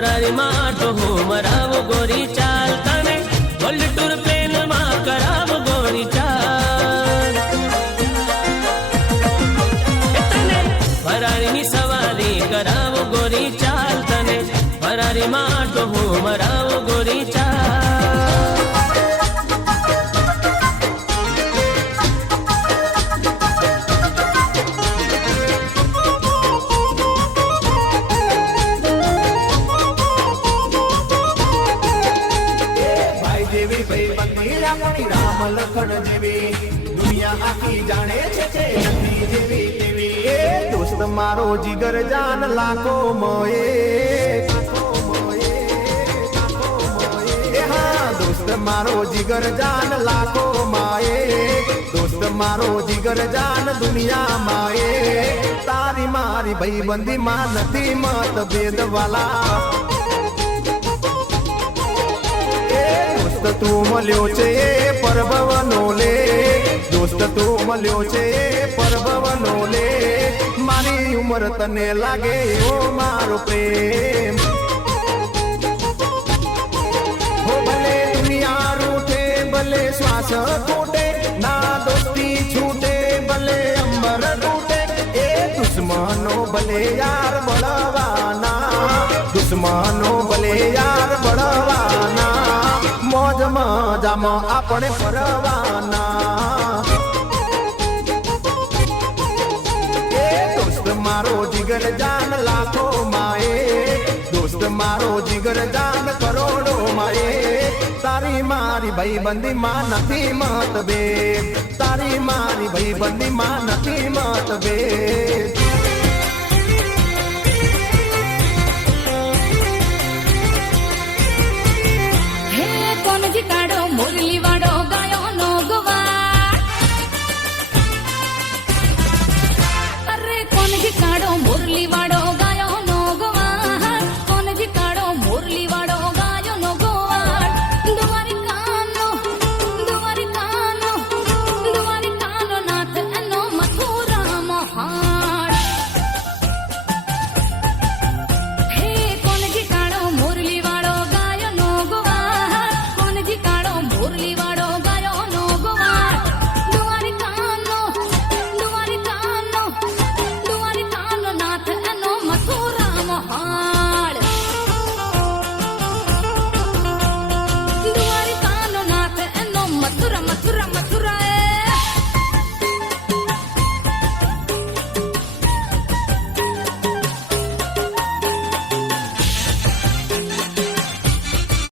ફરારી માં તો હું મરાવ ગોરી ચાલ તને વર્લ્ડ ટૂર પ્લેન માં કરાવ ગોરી ચાલ તને ફરારી ની સવારી કરાવ ગોરી ચાલ તને ફરારી માં તો હું મરાવ ગોરી ચાલ राम लखन जेवी दुनिया आखी जाने छे नथी जेवी तेवी दोस्त मारो जिगर जान लाखो मोए हाँ दोस्त मारो जिगर जान लाखो माए दोस्त मारो जिगर जान दुनिया माए तारी मारी भाई बंदी मां नथी मत भेद वाला दोस्त तू मल्यो छे परभवनो ले दोस्त तू मल्यो छे परभवनो ले मारी उम्र तने लागे ओ मारो प्रेम हो भले दुनिया रूठे भले श्वास टूटे ना दोस्ती छूटे भले अंबर टूटे ए दुश्मनो भले यार बड़वाना दुश्मनो भले यार बड़वाना मौज मजा में अपने परवाना दोस्त मारो जिगर जान लाखो माए दोस्त मारो जिगर जान करोड़ों माए तारी मारी भाई बंदी मां नथी मत बे तारी मारी भाई बंदी मां नथी मत बे